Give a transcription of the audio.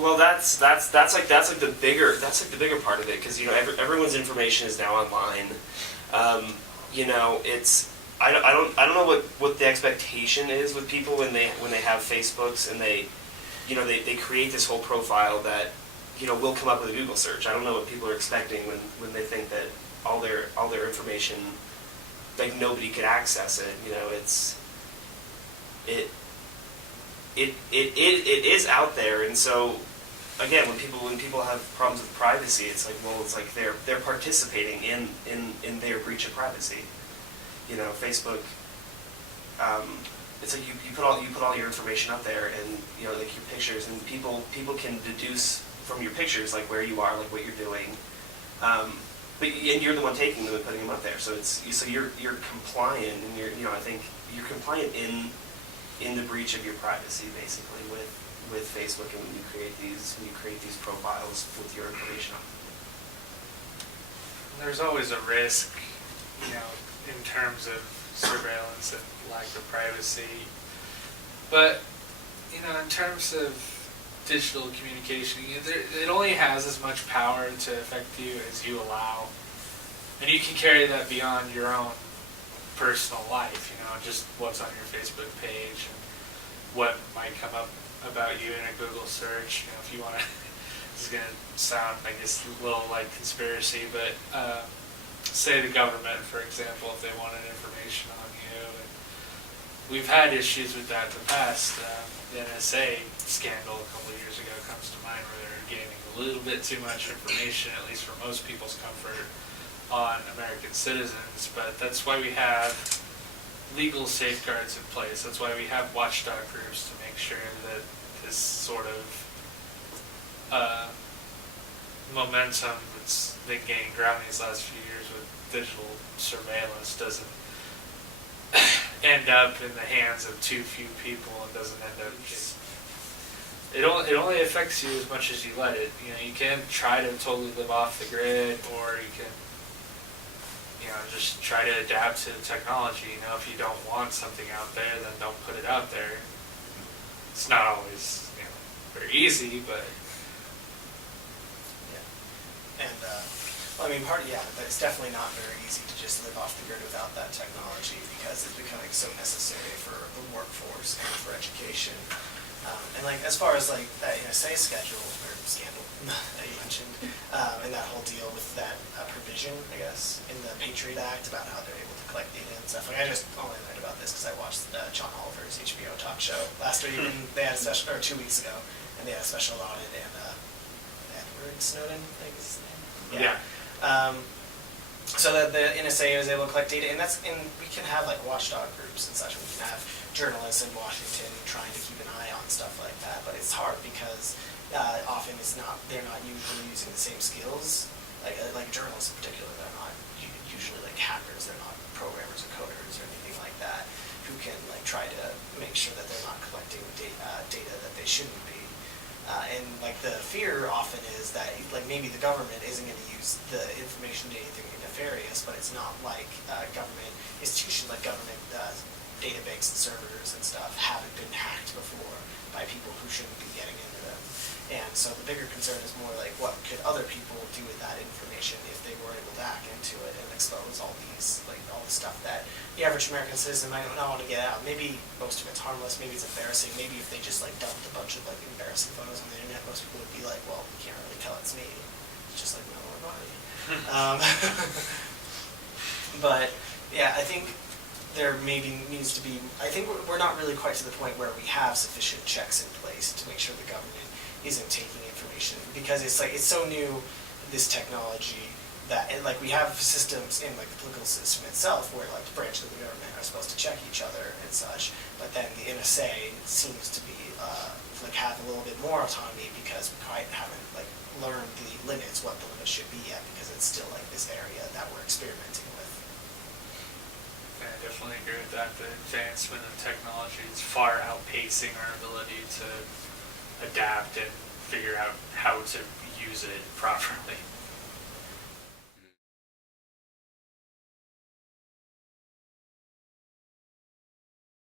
Well, that's like the bigger part of it, because everyone's information is now online. It's I don't know what the expectation is with people when they have Facebooks, and they create this whole profile that will come up with a Google search. I don't know what people are expecting when they think that all their information, like, nobody could access it. It is out there, and so again, when people have problems with privacy, it's like they're participating in their breach of privacy. Facebook. It's like you put all your information up there, and like your pictures, and people can deduce from your pictures like where you are, like what you're doing. And you're the one taking them and putting them up there, so you're compliant, and I think you're compliant in the breach of your privacy, basically, with Facebook, and when you create these profiles with your information on. There's always a risk, in terms of surveillance and lack of privacy, but in terms of digital communication, it only has as much power to affect you as you allow, and you can carry that beyond your own personal life, just what's on your Facebook page and what might come up about you in a Google search. If you want to, this is going to sound, I guess, a little like conspiracy, but say the government, for example, if they wanted information on you, and we've had issues with that in the past. The NSA scandal a couple of years ago comes to mind, where they're gaining a little bit too much information, at least for most people's comfort, on American citizens. But that's why we have legal safeguards in place. That's why we have watchdog groups, to make sure that this sort of momentum that's been gaining ground these last few years with digital surveillance doesn't end up in the hands of too few people, and doesn't end up just... It only affects you as much as you let it. You can try to totally live off the grid, or you can just try to adapt to the technology. If you don't want something out there, then don't put it out there. It's not always very easy, but and but it's definitely not very easy to just live off the grid without that technology, because it's becoming so necessary for the workforce and for education. And as far as that NSA schedule or scandal that you mentioned, and that whole deal with that provision, I guess, in the Patriot Act about how they're able to collect data and stuff. I just only learned about this because I watched John Oliver's HBO talk show last week, and they had a special, or 2 weeks ago, and they had a special on it, and Edward Snowden, I think is his name. yeah. So that the NSA is able to collect data, and we can have watchdog groups and such. We can have journalists in Washington trying to keep an eye on stuff like that, but it's hard because often they're not usually using the same skills. Like journalists in particular, they're not usually hackers. They're not programmers or coders or anything like that, who can try to make sure that they're not collecting data that they shouldn't be. And the fear often is that maybe the government isn't going to use the information to anything nefarious, but it's not like government institutions, like government databanks and servers and stuff haven't been hacked before by people who shouldn't be getting into them. And so the bigger concern is more what could other people do with that information if they were able to hack into it and expose all these all the stuff that the average American citizen might not want to get out. Maybe most of it's harmless, maybe it's embarrassing, maybe if they just dumped a bunch of embarrassing photos on the internet, most people would be like, well, you can't really tell it's me. It's just my lower body. But yeah, I think there maybe needs to be, I think we're not really quite to the point where we have sufficient checks in place to make sure the government isn't taking information, because it's so new, this technology, that we have systems in the political system itself where the branches of the government are supposed to check each other and such, but then the NSA seems to be have a little bit more autonomy, because we quite haven't learned the limits, what the limits should be yet, because it's still this area that we're experimenting with. I definitely agree with that. The advancement in technology is far outpacing our ability to adapt and figure out how to use it properly.